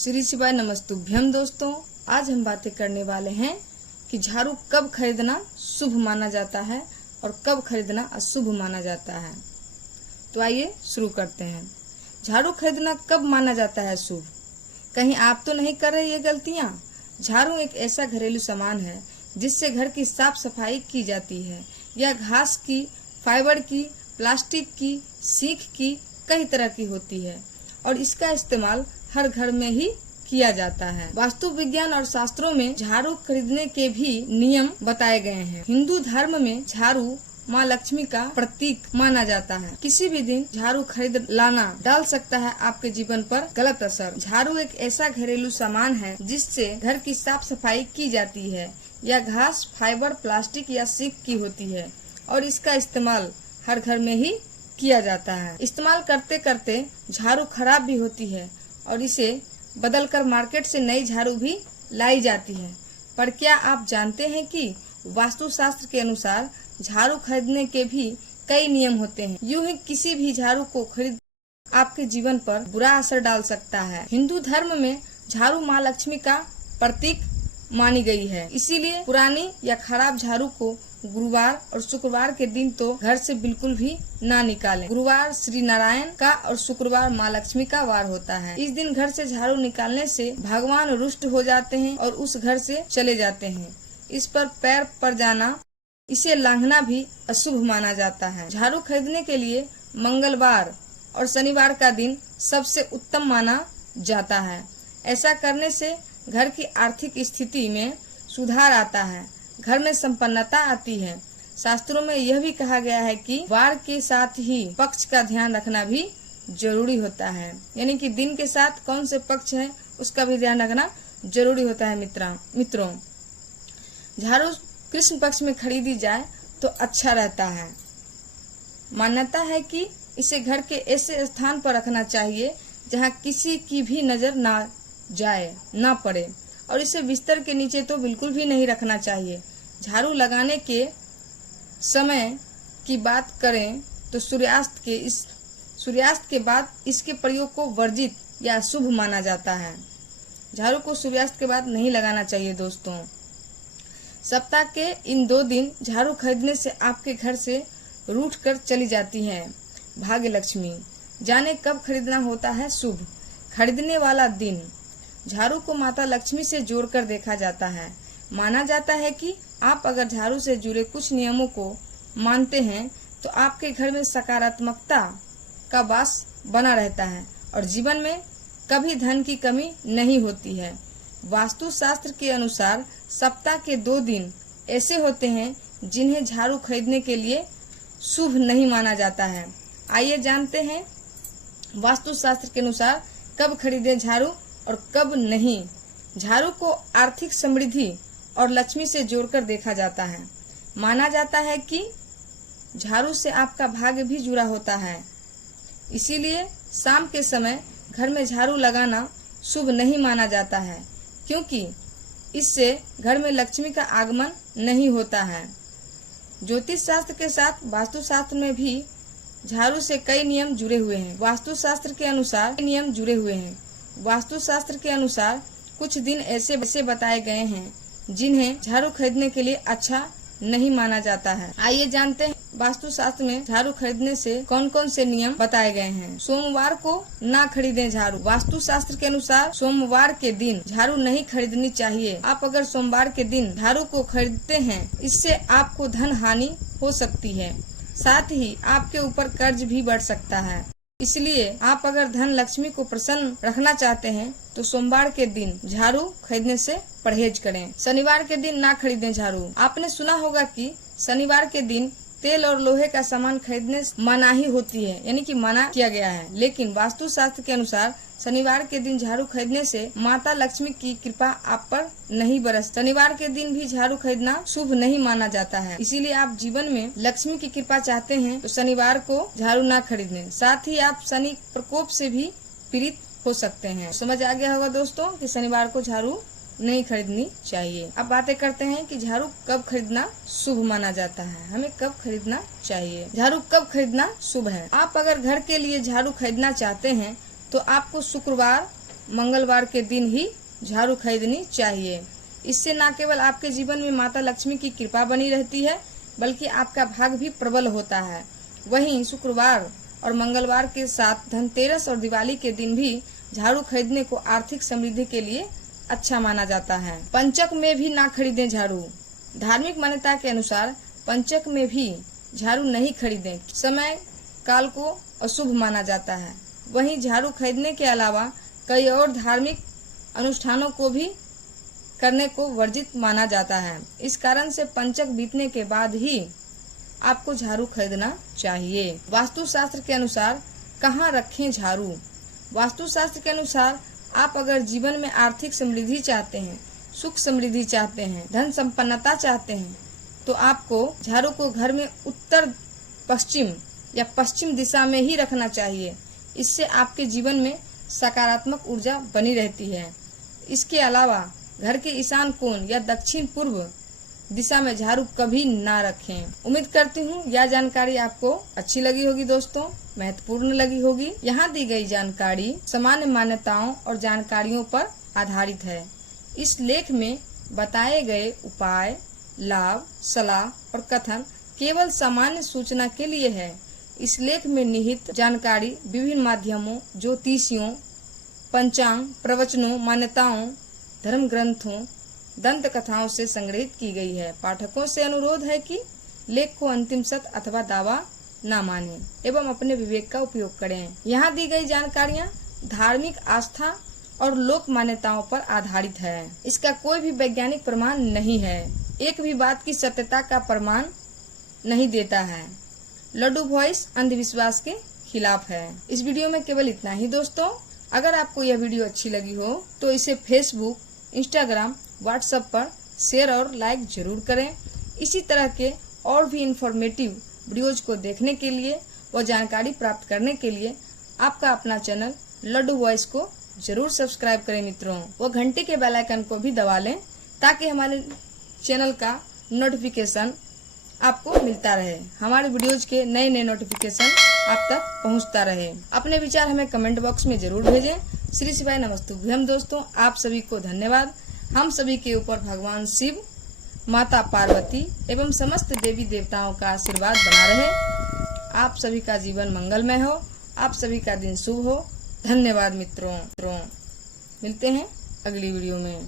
श्री शिवाय नमस्तुभ्यम। दोस्तों, आज हम बातें करने वाले हैं कि झाड़ू कब खरीदना शुभ माना जाता है और कब खरीदना अशुभ माना जाता है। तो आइए शुरू करते हैं। झाड़ू खरीदना कब माना जाता है शुभ? कहीं आप तो नहीं कर रहे ये गलतियां? झाड़ू एक ऐसा घरेलू सामान है जिससे घर की साफ सफाई की जाती है। यह घास की, फाइबर की, प्लास्टिक की, सीख की, कई तरह की होती है और इसका इस्तेमाल हर घर में ही किया जाता है। वास्तु विज्ञान और शास्त्रों में झाड़ू खरीदने के भी नियम बताए गए हैं। हिंदू धर्म में झाड़ू माँ लक्ष्मी का प्रतीक माना जाता है। किसी भी दिन झाड़ू खरीद लाना डाल सकता है आपके जीवन पर गलत असर। झाड़ू एक ऐसा घरेलू सामान है जिससे घर की साफ सफाई की जाती है। यह घास, फाइबर, प्लास्टिक या सीख की होती है और इसका इस्तेमाल हर घर में ही किया जाता है। इस्तेमाल करते करते झाड़ू खराब भी होती है और इसे बदलकर मार्केट से नई झाड़ू भी लाई जाती है। पर क्या आप जानते हैं कि वास्तुशास्त्र के अनुसार झाड़ू खरीदने के भी कई नियम होते हैं। यूं ही किसी भी झाड़ू को खरीद आपके जीवन पर बुरा असर डाल सकता है। हिंदू धर्म में झाड़ू माँ लक्ष्मी का प्रतीक मानी गई है, इसीलिए पुरानी या खराब झाड़ू को गुरुवार और शुक्रवार के दिन तो घर से बिल्कुल भी ना निकालें। गुरुवार श्री नारायण का और शुक्रवार माँ लक्ष्मी का वार होता है। इस दिन घर से झाड़ू निकालने से भगवान रुष्ट हो जाते हैं और उस घर से चले जाते हैं। इस पर पैर पड़ जाना, इसे लांघना भी अशुभ माना जाता है। झाड़ू खरीदने के लिए मंगलवार और शनिवार का दिन सबसे उत्तम माना जाता है। ऐसा करने से घर की आर्थिक स्थिति में सुधार आता है, घर में संपन्नता आती है। शास्त्रों में यह भी कहा गया है कि वार के साथ ही पक्ष का ध्यान रखना भी जरूरी होता है, यानी कि दिन के साथ कौन से पक्ष है उसका भी ध्यान रखना जरूरी होता है। मित्रों, झाड़ू कृष्ण पक्ष में खरीदी जाए तो अच्छा रहता है। मान्यता है कि इसे घर के ऐसे स्थान पर रखना चाहिए जहाँ किसी की भी नजर ना पड़े और इसे बिस्तर के नीचे तो बिल्कुल भी नहीं रखना चाहिए। झाड़ू लगाने के समय की बात करें तो सूर्यास्त के बाद इसके प्रयोग को वर्जित या शुभ माना जाता है। झाड़ू को सूर्यास्त के बाद नहीं लगाना चाहिए। दोस्तों, सप्ताह के इन 2 दिन झाड़ू खरीदने से आपके घर से रूठ कर चली जाती है भाग्य लक्ष्मी। जाने कब खरीदना होता है शुभ? खरीदने वाला दिन। झाड़ू को माता लक्ष्मी से जोड़कर देखा जाता है। माना जाता है कि आप अगर झाड़ू से जुड़े कुछ नियमों को मानते हैं तो आपके घर में सकारात्मकता का वास बना रहता है और जीवन में कभी धन की कमी नहीं होती है। वास्तुशास्त्र के अनुसार सप्ताह के 2 दिन ऐसे होते हैं जिन्हें झाड़ू खरीदने के लिए शुभ नहीं माना जाता है। आइए जानते हैं वास्तुशास्त्र के अनुसार कब खरीदें झाड़ू और कब नहीं। झाड़ू को आर्थिक समृद्धि और लक्ष्मी से जोड़कर देखा जाता है। माना जाता है कि झाड़ू से आपका भाग्य भी जुड़ा होता है, इसीलिए शाम के समय घर में झाड़ू लगाना शुभ नहीं माना जाता है, क्योंकि इससे घर में लक्ष्मी का आगमन नहीं होता है। ज्योतिष शास्त्र के साथ वास्तुशास्त्र में भी झाड़ू से कई नियम जुड़े हुए हैं। वास्तुशास्त्र के अनुसार कुछ दिन ऐसे बताए गए हैं जिन्हें झाड़ू खरीदने के लिए अच्छा नहीं माना जाता है। आइए जानते हैं वास्तुशास्त्र में झाड़ू खरीदने से कौन कौन से नियम बताए गए हैं। सोमवार को ना खरीदें झाड़ू। वास्तुशास्त्र के अनुसार सोमवार के दिन झाड़ू नहीं खरीदनी चाहिए। आप अगर सोमवार के दिन झाड़ू को खरीदते हैं, इससे आपको धन हानि हो सकती है, साथ ही आपके ऊपर कर्ज भी बढ़ सकता है। इसलिए आप अगर धन लक्ष्मी को प्रसन्न रखना चाहते हैं तो सोमवार के दिन झाड़ू खरीदने से परहेज करें। शनिवार के दिन ना खरीदें झाड़ू। आपने सुना होगा कि शनिवार के दिन तेल और लोहे का सामान खरीदने मनाही होती है, यानी कि मना किया गया है। लेकिन वास्तुशास्त्र के अनुसार शनिवार के दिन झाड़ू खरीदने से माता लक्ष्मी की कृपा आप पर नहीं बरस। शनिवार के दिन भी झाड़ू खरीदना शुभ नहीं माना जाता है, इसीलिए आप जीवन में लक्ष्मी की कृपा चाहते हैं तो शनिवार को झाड़ू ना खरीदें। साथ ही आप शनि प्रकोप से भी पीड़ित हो सकते हैं। समझ आ गया होगा दोस्तों कि शनिवार को झाड़ू नहीं खरीदनी चाहिए। अब बातें करते हैं कि झाड़ू कब खरीदना शुभ माना जाता है, हमें कब खरीदना चाहिए। झाड़ू कब खरीदना शुभ है? आप अगर घर के लिए झाड़ू खरीदना चाहते हैं तो आपको शुक्रवार मंगलवार के दिन ही झाड़ू खरीदनी चाहिए। इससे न केवल आपके जीवन में माता लक्ष्मी की कृपा बनी रहती है, बल्कि आपका भाग्य भी प्रबल होता है। वहीं शुक्रवार और मंगलवार के साथ धनतेरस और दिवाली के दिन भी झाड़ू खरीदने को आर्थिक समृद्धि के लिए अच्छा माना जाता है। पंचक में भी ना खरीदें झाड़ू। धार्मिक मान्यता के अनुसार पंचक में भी झाड़ू नहीं खरीदें, समय काल को अशुभ माना जाता है। वहीं झाड़ू खरीदने के अलावा कई और धार्मिक अनुष्ठानों को भी करने को वर्जित माना जाता है। इस कारण से पंचक बीतने के बाद ही आपको झाड़ू खरीदना चाहिए। वास्तुशास्त्र के अनुसार कहाँ रखें झाड़ू? वास्तुशास्त्र के अनुसार आप अगर जीवन में आर्थिक समृद्धि चाहते हैं, सुख समृद्धि चाहते हैं, धन संपन्नता चाहते हैं, तो आपको झाड़ू को घर में उत्तर पश्चिम या पश्चिम दिशा में ही रखना चाहिए। इससे आपके जीवन में सकारात्मक ऊर्जा बनी रहती है। इसके अलावा घर के ईशान कोण या दक्षिण पूर्व दिशा में झाड़ू कभी ना रखें। उम्मीद करती हूँ यह जानकारी आपको अच्छी लगी होगी दोस्तों, महत्वपूर्ण लगी होगी। यहाँ दी गई जानकारी सामान्य मान्यताओं और जानकारियों पर आधारित है। इस लेख में बताए गए उपाय, लाभ, सलाह और कथन केवल सामान्य सूचना के लिए है। इस लेख में निहित जानकारी विभिन्न माध्यमों, ज्योतिषियों, पंचांग, प्रवचनों, मान्यताओं, धर्म ग्रंथों, दंत कथाओं से संग्रहित की गई है। पाठकों से अनुरोध है कि लेख को अंतिम सत्य अथवा दावा न माने एवं अपने विवेक का उपयोग करें। यहाँ दी गई जानकारियाँ धार्मिक आस्था और लोक मान्यताओं पर आधारित है। इसका कोई भी वैज्ञानिक प्रमाण नहीं है। एक भी बात की सत्यता का प्रमाण नहीं देता है। लड्डू वॉइस अंधविश्वास के खिलाफ है। इस वीडियो में केवल इतना ही दोस्तों। अगर आपको यह वीडियो अच्छी लगी हो तो इसे फेसबुक, इंस्टाग्राम, व्हाट्सएप पर शेयर और लाइक जरूर करें। इसी तरह के और भी इंफॉर्मेटिव वीडियोज को देखने के लिए व जानकारी प्राप्त करने के लिए आपका अपना चैनल लड्डू वॉइस को जरूर सब्सक्राइब करें मित्रों। वो घंटे के बेल आइकन को भी दबा लें ताकि हमारे चैनल का नोटिफिकेशन आपको मिलता रहे, हमारे वीडियोज के नए नए नोटिफिकेशन आप तक पहुंचता रहे। अपने विचार हमें कमेंट बॉक्स में जरूर भेजें। श्री शिवाय नमस्तुभ्यम दोस्तों, आप सभी को धन्यवाद। हम सभी के ऊपर भगवान शिव, माता पार्वती एवं समस्त देवी देवताओं का आशीर्वाद बना रहे। आप सभी का जीवन मंगलमय हो, आप सभी का दिन शुभ हो। धन्यवाद मित्रों। मिलते हैं अगली वीडियो में।